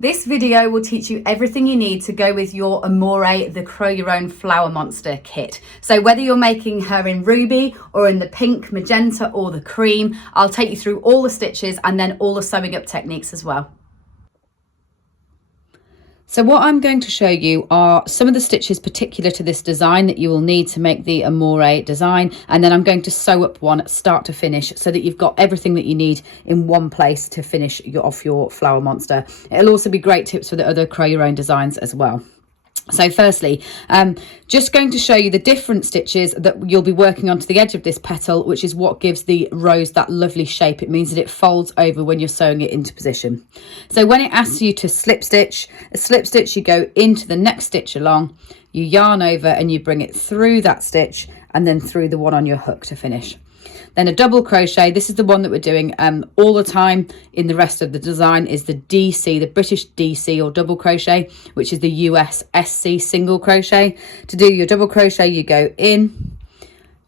This video will teach you everything you need to go with your Amore the Crow Your Own Flower Monster kit. So whether you're making her in ruby or in the pink, magenta or the cream, I'll take you through all the stitches and then all the sewing up techniques as well. So what I'm going to show you are some of the stitches particular to this design that you will need to make the Amore design, and then I'm going to sew up one start to finish so that you've got everything that you need in one place to finish off your flower monster. It'll also be great tips for the other Crow Your Own designs as well. So firstly, just going to show you the different stitches that you'll be working onto the edge of this petal, which is what gives the rose that lovely shape. It means that it folds over when you're sewing it into position. So when it asks you to slip stitch, a slip stitch, you go into the next stitch along, you yarn over and you bring it through that stitch and then through the one on your hook to finish. Then a double crochet. This is the one that we're doing all the time in the rest of the design, is the DC, the British DC or double crochet, which is the US SC single crochet. To do your double crochet, you go in,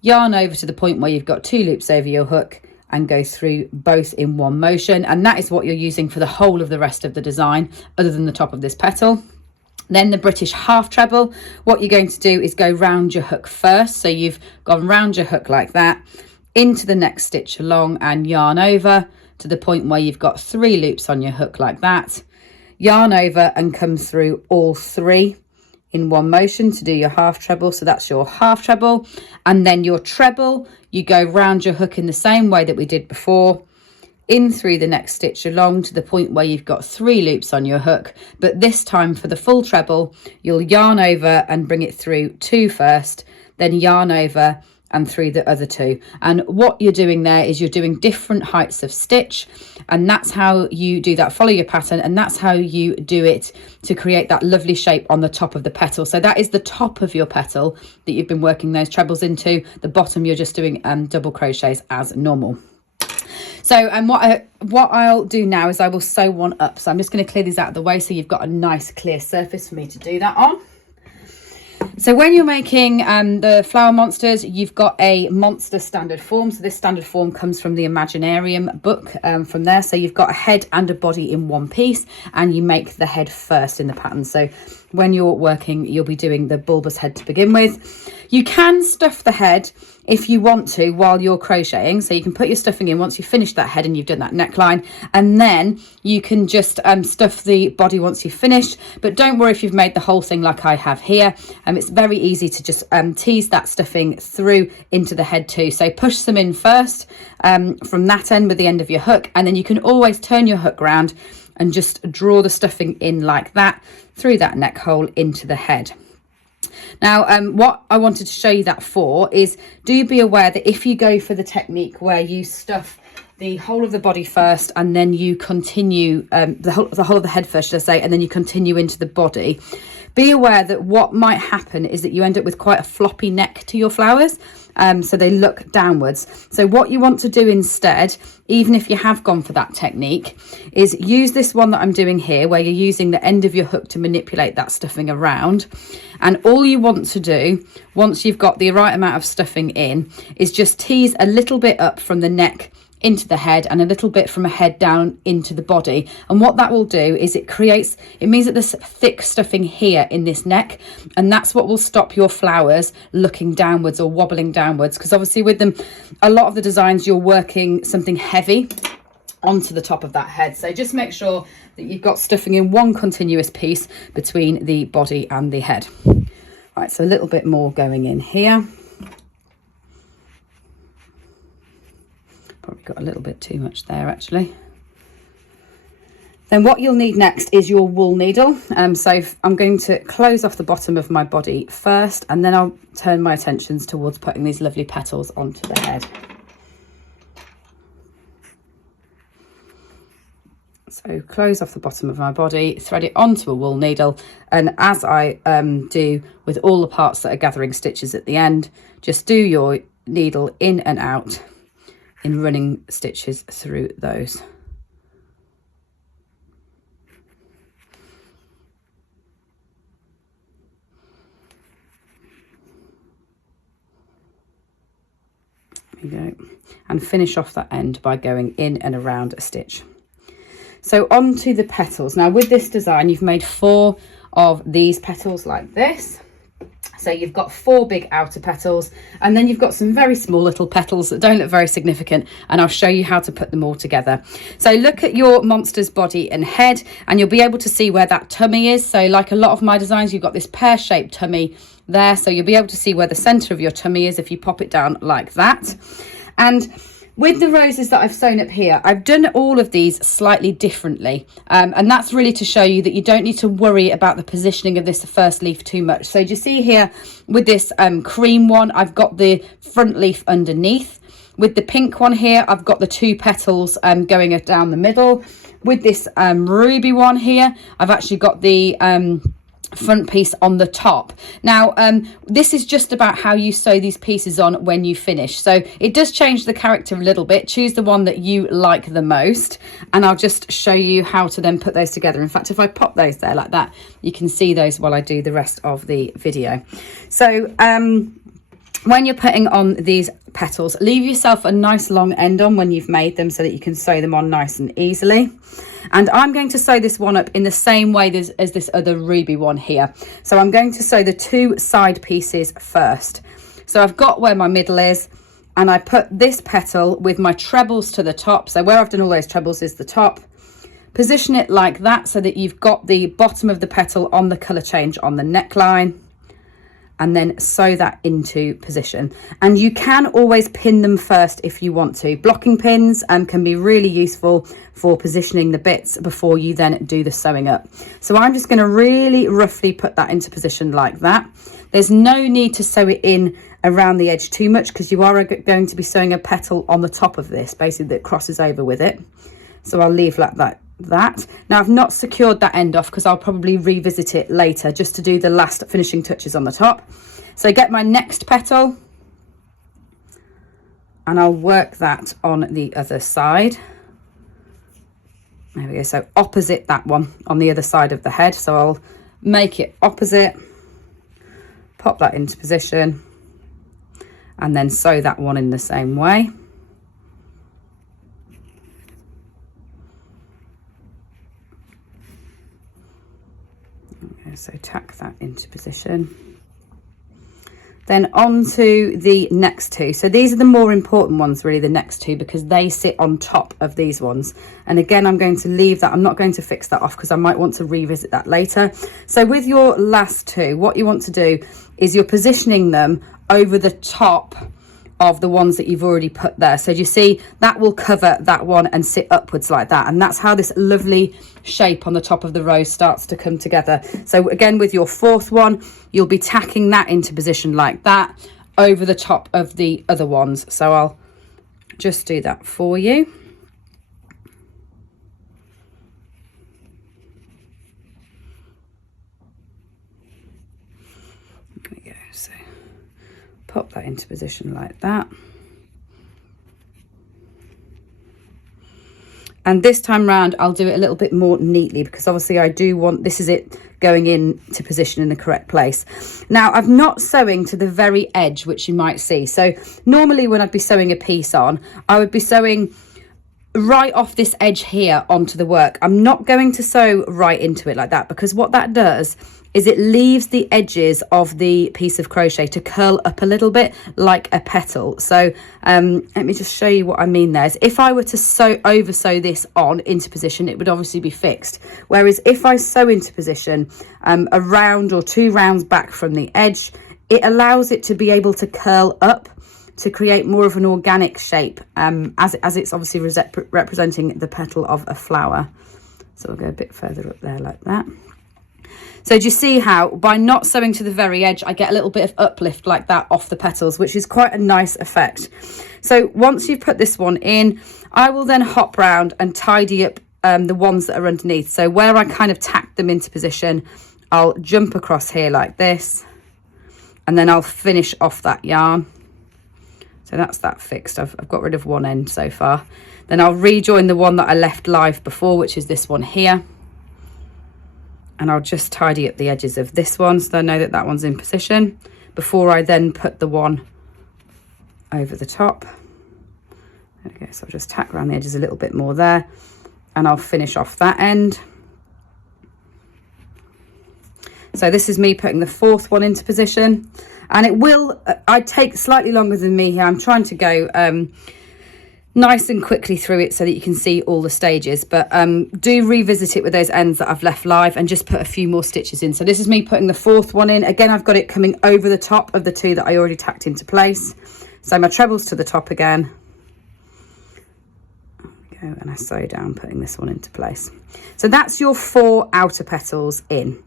yarn over to the point where you've got 2 loops over your hook and go through both in one motion. And that is what you're using for the whole of the rest of the design, other than the top of this petal. Then the British half treble. What you're going to do is go round your hook first. So you've gone round your hook like that, into the next stitch along and yarn over to the point where you've got 3 loops on your hook like that, yarn over and come through all 3 in one motion to do your half treble. So that's your half treble. And then your treble, you go round your hook in the same way that we did before, in through the next stitch along to the point where you've got 3 loops on your hook, but this time for the full treble you'll yarn over and bring it through 2 first, then yarn over and through the other 2. And what you're doing there is you're doing different heights of stitch, and that's how you do that. Follow your pattern, and that's how you do it to create that lovely shape on the top of the petal. So that is the top of your petal that you've been working those trebles into. The bottom you're just doing double crochets as normal. So what I'll do now is I will sew one up. So I'm just going to clear these out of the way so you've got a nice clear surface for me to do that on. So when you're making the flower monsters, you've got a monster standard form. So this standard form comes from the Imaginarium book from there. So you've got a head and a body in one piece, and you make the head first in the pattern. So when you're working, you'll be doing the bulbous head to begin with. You can stuff the head if you want to while you're crocheting. So you can put your stuffing in once you've finished that head and you've done that neckline, and then you can just stuff the body once you've finished. But don't worry if you've made the whole thing like I have here. It's very easy to just tease that stuffing through into the head too. So push some in first from that end with the end of your hook, and then you can always turn your hook round and just draw the stuffing in like that through that neck hole into the head. Now, what I wanted to show you that for is, do be aware that if you go for the technique where you stuff the whole of the body first and then you continue, the whole of the head first, should I say, and then you continue into the body, be aware that what might happen is that you end up with quite a floppy neck to your flowers. So they look downwards. So what you want to do instead, even if you have gone for that technique, is use this one that I'm doing here, where you're using the end of your hook to manipulate that stuffing around. And all you want to do, once you've got the right amount of stuffing in, is just tease a little bit up from the neck into the head and a little bit from a head down into the body. And what that will do is it means that there's thick stuffing here in this neck, and that's what will stop your flowers looking downwards or wobbling downwards, because obviously with them, a lot of the designs, you're working something heavy onto the top of that head. So just make sure that you've got stuffing in one continuous piece between the body and the head. Right, so a little bit more going in here. Probably got a little bit too much there actually. Then what you'll need next is your wool needle. So I'm going to close off the bottom of my body first, and then I'll turn my attentions towards putting these lovely petals onto the head. So close off the bottom of my body, thread it onto a wool needle, and as I do with all the parts that are gathering stitches at the end, just do your needle in and out in running stitches through those. There we go. And finish off that end by going in and around a stitch. So onto the petals. Now with this design, you've made 4 of these petals like this. So you've got 4 big outer petals, and then you've got some very small little petals that don't look very significant, and I'll show you how to put them all together. So look at your monster's body and head, and you'll be able to see where that tummy is. So like a lot of my designs, you've got this pear-shaped tummy there, so you'll be able to see where the center of your tummy is if you pop it down like that. And with the roses that I've sewn up here, I've done all of these slightly differently, and that's really to show you that you don't need to worry about the positioning of this first leaf too much. So do you see here with this cream one, I've got the front leaf underneath. With the pink one here, I've got the 2 petals going down the middle. With this ruby one here, I've actually got the front piece on the top. Now this is just about how you sew these pieces on when you finish, so it does change the character a little bit. Choose the one that you like the most, and I'll just show you how to then put those together. In fact, if I pop those there like that, you can see those while I do the rest of the video. So when you're putting on these petals, leave yourself a nice long end on when you've made them so that you can sew them on nice and easily. And I'm going to sew this one up in the same way as this other ruby one here. So I'm going to sew the 2 side pieces first. So I've got where my middle is, and I put this petal with my trebles to the top. So where I've done all those trebles is the top. Position it like that so that you've got the bottom of the petal on the colour change on the neckline, and then sew that into position. And you can always pin them first if you want to. Blocking pins can be really useful for positioning the bits before you then do the sewing up. So I'm just going to really roughly put that into position like that. There's no need to sew it in around the edge too much, because you are going to be sewing a petal on the top of this, basically, that crosses over with it. So I'll leave like that. Now I've not secured that end off because I'll probably revisit it later just to do the last finishing touches on the top. So get my next petal, and I'll work that on the other side. There we go. So opposite that one on the other side of the head. So I'll make it opposite, pop that into position, and then sew that one in the same way. Okay, so tack that into position. Then on to the next 2. So these are the more important ones, really, the next 2, because they sit on top of these ones. And again, I'm going to leave that. I'm not going to fix that off because I might want to revisit that later. So with your last 2, what you want to do is you're positioning them over the top of the ones that you've already put there. So do you see that will cover that one and sit upwards like that, and that's how this lovely shape on the top of the rose starts to come together. So again, with your 4th one, you'll be tacking that into position like that over the top of the other ones. So I'll just do that for you. There we go. So pop that into position like that. And this time round, I'll do it a little bit more neatly, because obviously I do want, this is it going into position in the correct place. Now, I'm not sewing to the very edge, which you might see. So normally when I'd be sewing a piece on, I would be sewing right off this edge here onto the work. I'm not going to sew right into it like that, because what that does is it leaves the edges of the piece of crochet to curl up a little bit like a petal. So let me just show you what I mean there. If I were to over sew this on into position, it would obviously be fixed. Whereas if I sew into position a round or 2 rounds back from the edge, it allows it to be able to curl up to create more of an organic shape, as it's obviously representing the petal of a flower. So we'll go a bit further up there like that. So do you see how by not sewing to the very edge, I get a little bit of uplift like that off the petals, which is quite a nice effect. So once you've put this one in, I will then hop round and tidy up the ones that are underneath. So where I kind of tacked them into position, I'll jump across here like this, and then I'll finish off that yarn. So that's that fixed. I've got rid of one end so far. Then I'll rejoin the one that I left live before, which is this one here. And I'll just tidy up the edges of this one so I know that that one's in position before I then put the one over the top. There we go. So I'll just tack around the edges a little bit more there. and I'll finish off that end. So this is me putting the fourth one into position, and it will, I take slightly longer than me here. I'm trying to go nice and quickly through it so that you can see all the stages, but do revisit it with those ends that I've left live and just put a few more stitches in. So this is me putting the fourth one in. Again, I've got it coming over the top of the two that I already tacked into place. So my trebles to the top again. There we go, and I sew down, putting this one into place. So that's your 4 outer petals in.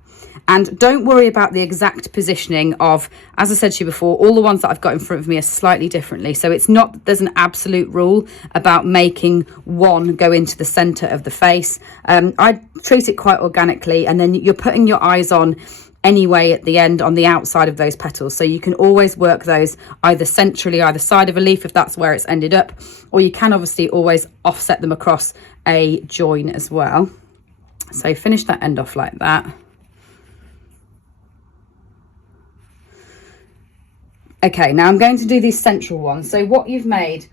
And don't worry about the exact positioning of, as I said to you before, all the ones that I've got in front of me are slightly differently. So it's not that there's an absolute rule about making one go into the center of the face. I treat it quite organically, and then you're putting your eyes on anyway at the end on the outside of those petals. So you can always work those either centrally, either side of a leaf if that's where it's ended up, or you can obviously always offset them across a join as well. So finish that end off like that. Okay, now I'm going to do these central ones. So what you've made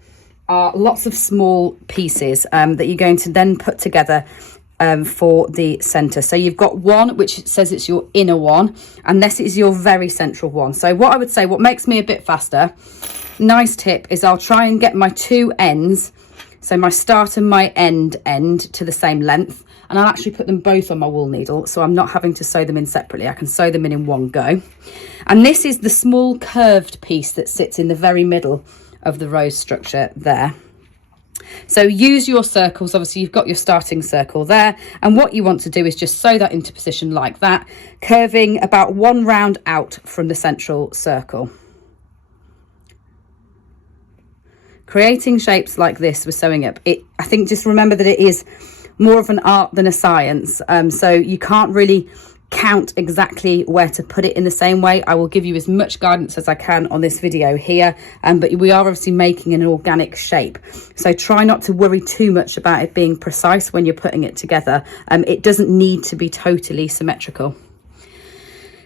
are lots of small pieces that you're going to then put together for the center. So you've got one which says it's your inner one, and this is your very central one. So what I would say, what makes me a bit faster, nice tip, is I'll try and get my 2 ends, so my start and my end to the same length, and I'll actually put them both on my wool needle, so I'm not having to sew them in separately. I can sew them in one go. And this is the small curved piece that sits in the very middle of the rose structure there. So use your circles. Obviously you've got your starting circle there, and what you want to do is just sew that into position like that, curving about 1 round out from the central circle. Creating shapes like this with sewing up, I think just remember that it is more of an art than a science. So you can't really count exactly where to put it in the same way. I will give you as much guidance as I can on this video here, but we are obviously making an organic shape, so try not to worry too much about it being precise when you're putting it together. It doesn't need to be totally symmetrical.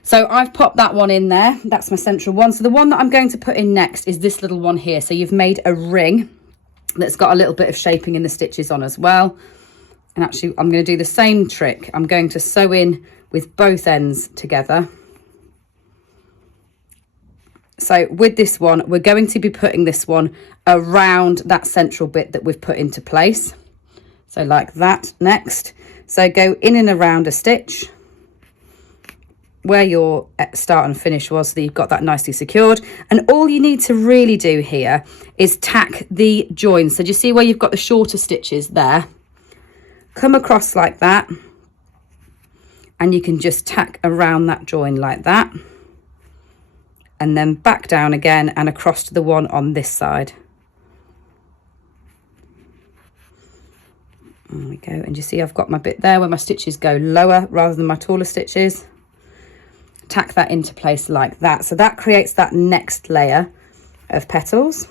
So I've popped that one in there. That's my central one. So the one that I'm going to put in next is this little one here. So you've made a ring that's got a little bit of shaping in the stitches on as well. And actually I'm going to do the same trick. I'm going to sew in with both ends together. So with this one, we're going to be putting this one around that central bit that we've put into place. So like that next. So go in and around a stitch where your start and finish was, so that you've got that nicely secured. And all you need to really do here is tack the joins. So do you see where you've got the shorter stitches there? Come across like that, and you can just tack around that join like that, and then back down again and across to the one on this side. There we go. And you see I've got my bit there where my stitches go lower rather than my taller stitches. Tack that into place like that. So that creates that next layer of petals.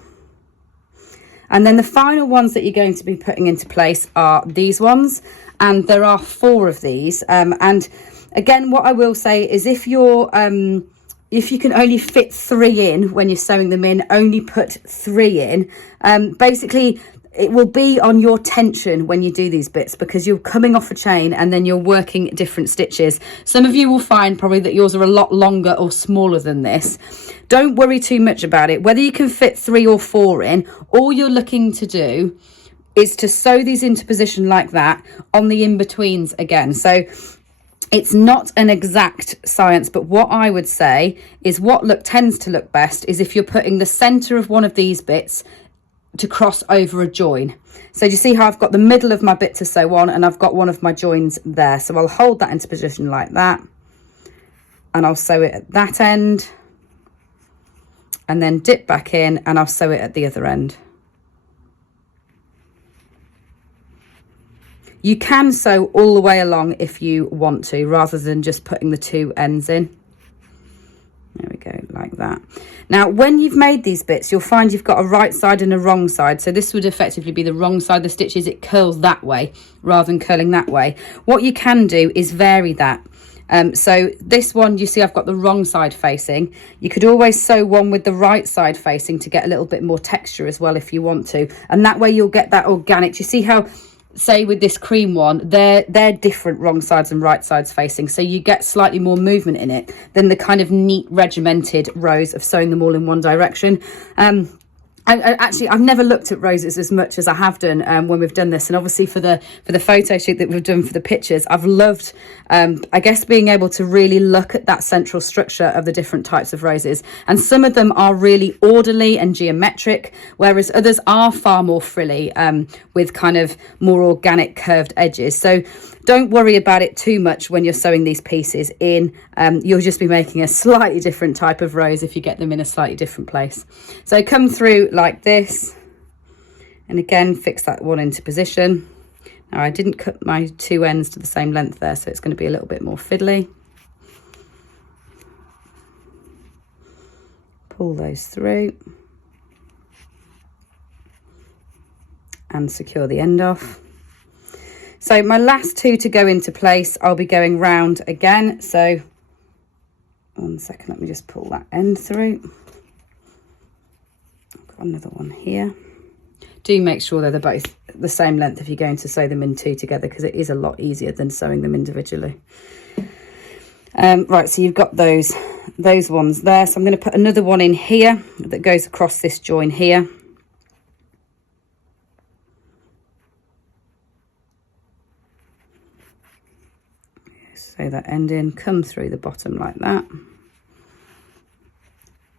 And then the final ones that you're going to be putting into place are these ones, and there are 4 of these. And again, what I will say is if you can only fit 3 in when you're sewing them in, only put 3 in. Basically it will be on your tension when you do these bits, because you're coming off a chain and then you're working different stitches. Some of you will find probably that yours are a lot longer or smaller than this. Don't worry too much about it. Whether you can fit 3 or 4 in, all you're looking to do is to sew these into position like that on the in-betweens again. So it's not an exact science, but what I would say is what tends to look best is if you're putting the center of one of these bits to cross over a join. So do you see how I've got the middle of my bit to sew on, and I've got one of my joins there. So I'll hold that into position like that, and I'll sew it at that end, and then dip back in, and I'll sew it at the other end. You can sew all the way along if you want to, rather than just putting the 2 ends in. There we go, like that. Now, when you've made these bits, you'll find you've got a right side and a wrong side. So this would effectively be the wrong side of the stitches. It curls that way rather than curling that way. What you can do is vary that. So this one, you see I've got the wrong side facing. You could always sew one with the right side facing to get a little bit more texture as well if you want to. And that way you'll get that organic. Do you see how say with this cream one, they're different wrong sides and right sides facing, so you get slightly more movement in it than the kind of neat regimented rows of sewing them all in one direction. Actually, I've never looked at roses as much as I have done when we've done this, and obviously for the photo shoot that we've done for the pictures, I've loved I guess being able to really look at that central structure of the different types of roses. And some of them are really orderly and geometric, whereas others are far more frilly with kind of more organic curved edges. So don't worry about it too much when you're sewing these pieces in. You'll just be making a slightly different type of rose if you get them in a slightly different place. So come through like this, and again fix that one into position. Now I didn't cut my two ends to the same length there, so it's going to be a little bit more fiddly. Pull those through and secure the end off. So my last two to go into place, I'll be going round again. So 1 second, let me just pull that end through. I've got another one here. Do make sure they're both the same length if you're going to sew them in two together, because it is a lot easier than sewing them individually. Right, so you've got those ones there. So I'm going to put another one in here that goes across this join here. Sew that end in, come through the bottom like that,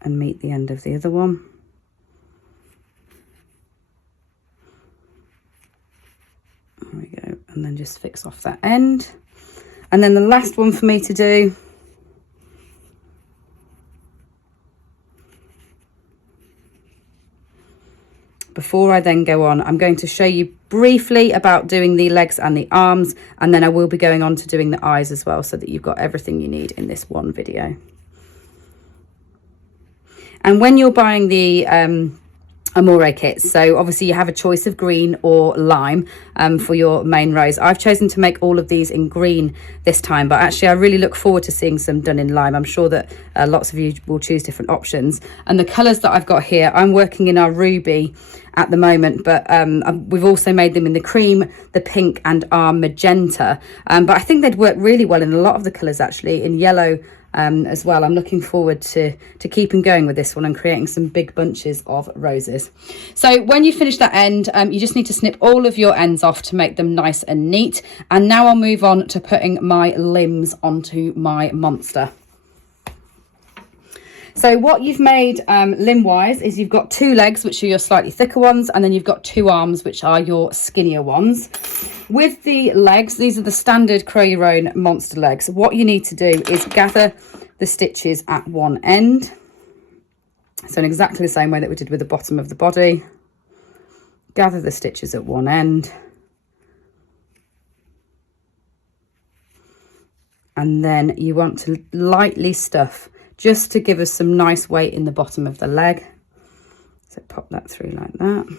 and meet the end of the other one. There we go, and then just fix off that end. And then the last one for me to do before I then go on, I'm going to show you briefly about doing the legs and the arms, and then I will be going on to doing the eyes as well, so that you've got everything you need in this one video. And when you're buying the Amore kits, so obviously you have a choice of green or lime for your main rose. I've chosen to make all of these in green this time, but actually I really look forward to seeing some done in lime. I'm sure that lots of you will choose different options. And the colours that I've got here, I'm working in our ruby at the moment, but we've also made them in the cream, the pink and our magenta, but I think they'd work really well in a lot of the colours, actually in yellow as well. I'm looking forward to keeping going with this one and creating some big bunches of roses. So when you finish that end, you just need to snip all of your ends off to make them nice and neat. And now I'll move on to putting my limbs onto my monster. So what you've made limb-wise is you've got two legs, which are your slightly thicker ones, and then you've got two arms, which are your skinnier ones. With the legs, these are the standard Crow Your Own monster legs. What you need to do is gather the stitches at one end. So in exactly the same way that we did with the bottom of the body. Gather the stitches at one end. And then you want to lightly stuff, just to give us some nice weight in the bottom of the leg. So pop that through like that.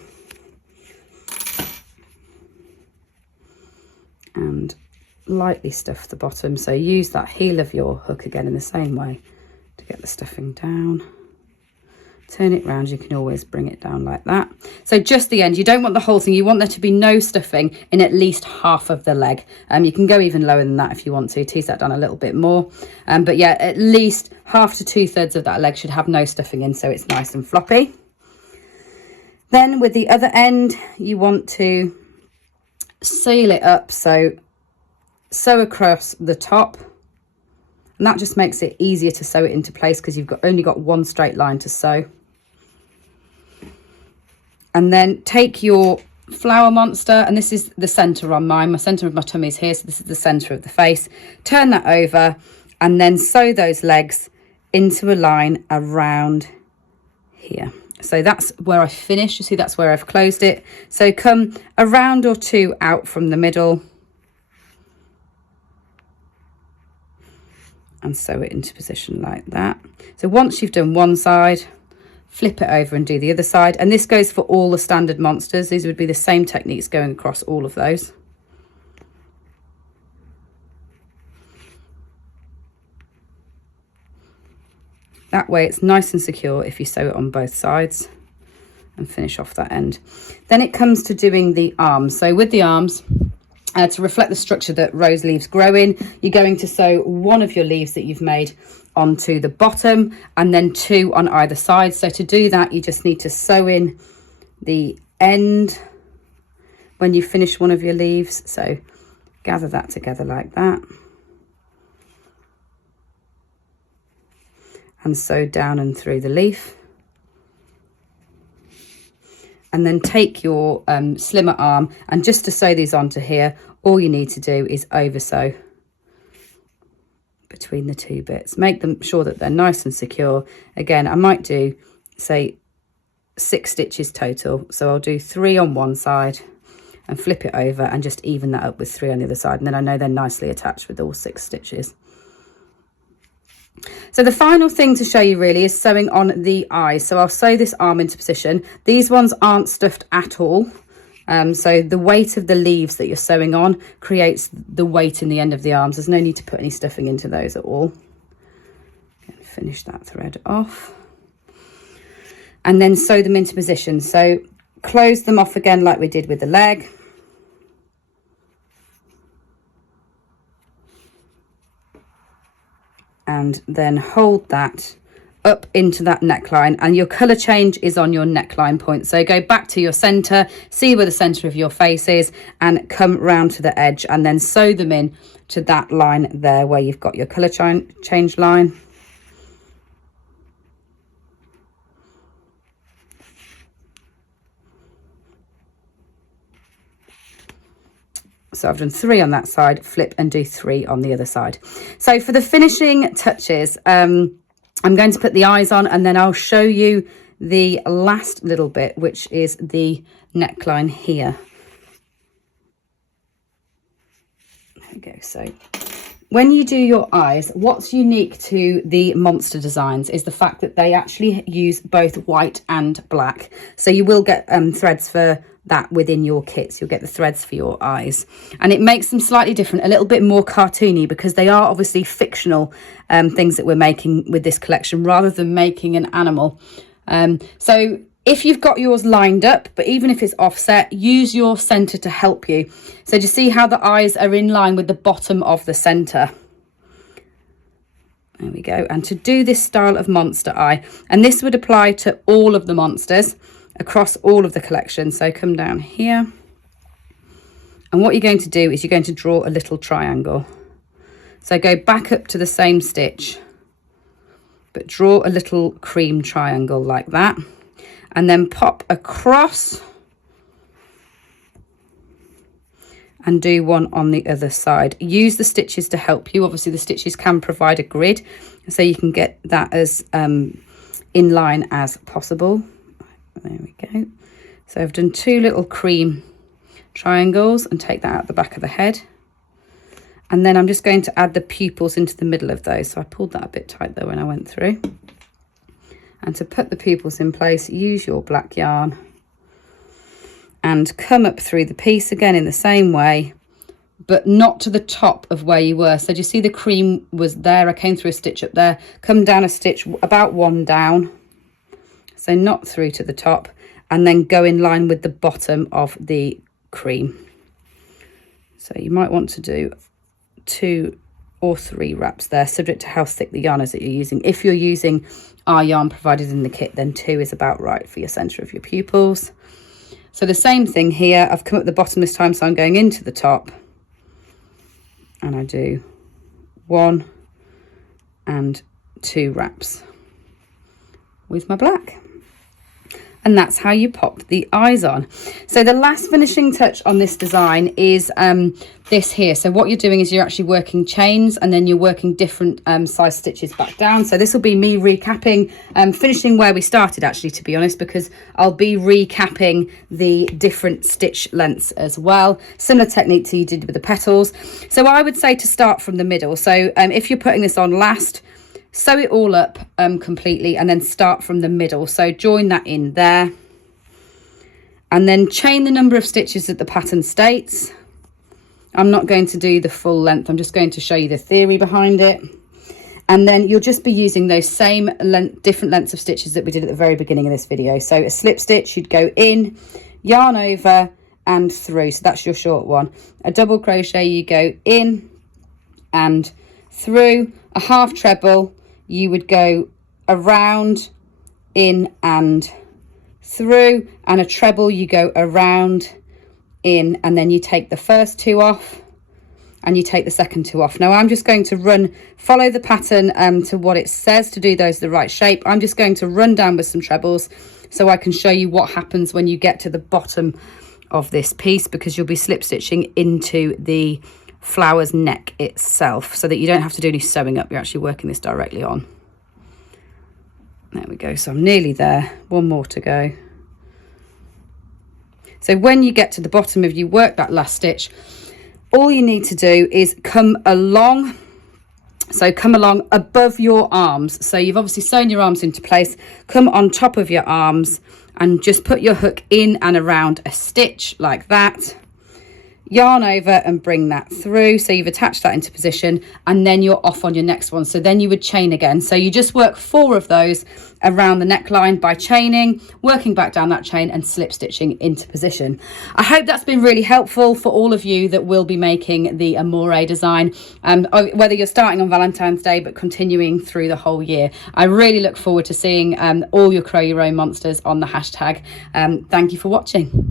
And lightly stuff the bottom. So use that heel of your hook again in the same way to get the stuffing down. Turn it round, you can always bring it down like that. So just the end, you don't want the whole thing, you want there to be no stuffing in at least half of the leg. You can go even lower than that if you want to, tease that down a little bit more. But yeah, at least half to 2/3 of that leg should have no stuffing in, so it's nice and floppy. Then with the other end, you want to seal it up, so sew across the top. And that just makes it easier to sew it into place because you've only got one straight line to sew. And then take your flower monster, and this is the center on mine. My center of my tummy is here, so this is the center of the face. Turn that over and then sew those legs into a line around here. So that's where I finished. You see, that's where I've closed it. So come a round or two out from the middle and sew it into position like that. So once you've done one side, flip it over and do the other side. And this goes for all the standard monsters. These would be the same techniques going across all of those. That way it's nice and secure if you sew it on both sides. and finish off that end. Then it comes to doing the arms. So with the arms, to reflect the structure that rose leaves grow in, you're going to sew one of your leaves that you've made onto the bottom and then 2 on either side. So to do that, you just need to sew in the end when you finish one of your leaves. So gather that together like that and sew down and through the leaf. And then take your slimmer arm, and just to sew these onto here, all you need to do is over sew between the 2 bits. Make them sure that they're nice and secure. Again, I might do, say, 6 stitches total. So I'll do 3 on one side and flip it over and just even that up with 3 on the other side. And then I know they're nicely attached with all 6 stitches. So the final thing to show you really is sewing on the eyes. So I'll sew this arm into position. These ones aren't stuffed at all. So the weight of the leaves that you're sewing on creates the weight in the end of the arms. There's no need to put any stuffing into those at all. And finish that thread off. And then sew them into position. So close them off again like we did with the leg. And then hold that up into that neckline, and your colour change is on your neckline point. So go back to your centre, see where the centre of your face is, and come round to the edge and then sew them in to that line there where you've got your colour change line. So I've done 3 on that side, flip and do 3 on the other side. So for the finishing touches, I'm going to put the eyes on, and then I'll show you the last little bit, which is the neckline here. There we go. So when you do your eyes, what's unique to the monster designs is the fact that they actually use both white and black. So you will get threads for that within your kits. You'll get the threads for your eyes, and it makes them slightly different, a little bit more cartoony, because they are obviously fictional things that we're making with this collection rather than making an animal. So if you've got yours lined up, but even if it's offset, use your center to help you. So do you see how the eyes are in line with the bottom of the center? There we go. And to do this style of monster eye, and this would apply to all of the monsters across all of the collection. So come down here, and what you're going to do is you're going to draw a little triangle. So go back up to the same stitch, but draw a little cream triangle like that, and then pop across and do one on the other side. Use the stitches to help you. Obviously the stitches can provide a grid, so you can get that as in line as possible. There we go. So I've done 2 little cream triangles, and take that out the back of the head. And then I'm just going to add the pupils into the middle of those. So I pulled that a bit tight though when I went through. And to put the pupils in place, use your black yarn and come up through the piece again in the same way, but not to the top of where you were. So do you see the cream was there? I came through a stitch up there, come down a stitch, about 1 down. So not through to the top, and then go in line with the bottom of the cream. So you might want to do 2 or 3 wraps there, subject to how thick the yarn is that you're using. If you're using our yarn provided in the kit, then 2 is about right for your centre of your pupils. So the same thing here, I've come up the bottom this time, so I'm going into the top, and I do 1 and 2 wraps with my black. And that's how you pop the eyes on. So the last finishing touch on this design is this here. So what you're doing is you're actually working chains, and then you're working different size stitches back down. So this will be me recapping, finishing where we started actually, to be honest, because I'll be recapping the different stitch lengths as well. Similar technique to you did with the petals. So I would say to start from the middle. So if you're putting this on last, sew it all up completely, and then start from the middle. So join that in there, and then chain the number of stitches that the pattern states. I'm not going to do the full length, I'm just going to show you the theory behind it. And then you'll just be using those same different lengths of stitches that we did at the very beginning of this video. So a slip stitch, you'd go in, yarn over and through. So that's your short one. A double crochet, you go in and through. A half treble, you would go around, in and through. And a treble, you go around, in, and then you take the first two off and you take the second two off. Now I'm just going to follow the pattern to what it says to do those the right shape. I'm just going to run down with some trebles so I can show you what happens when you get to the bottom of this piece, because you'll be slip stitching into the flower's neck itself so that you don't have to do any sewing up. You're actually working this directly on. There we go. So I'm nearly there. One more to go. So when you get to the bottom, if you work that last stitch, all you need to do is come along. So come along above your arms. So you've obviously sewn your arms into place. Come on top of your arms and just put your hook in and around a stitch like that. Yarn over and bring that through. So you've attached that into position and then you're off on your next one. So then you would chain again. So you just work 4 of those around the neckline by chaining, working back down that chain and slip stitching into position. I hope that's been really helpful for all of you that will be making the Amore design, whether you're starting on Valentine's Day but continuing through the whole year. I really look forward to seeing all your Crochet Row monsters on the hashtag. Thank you for watching.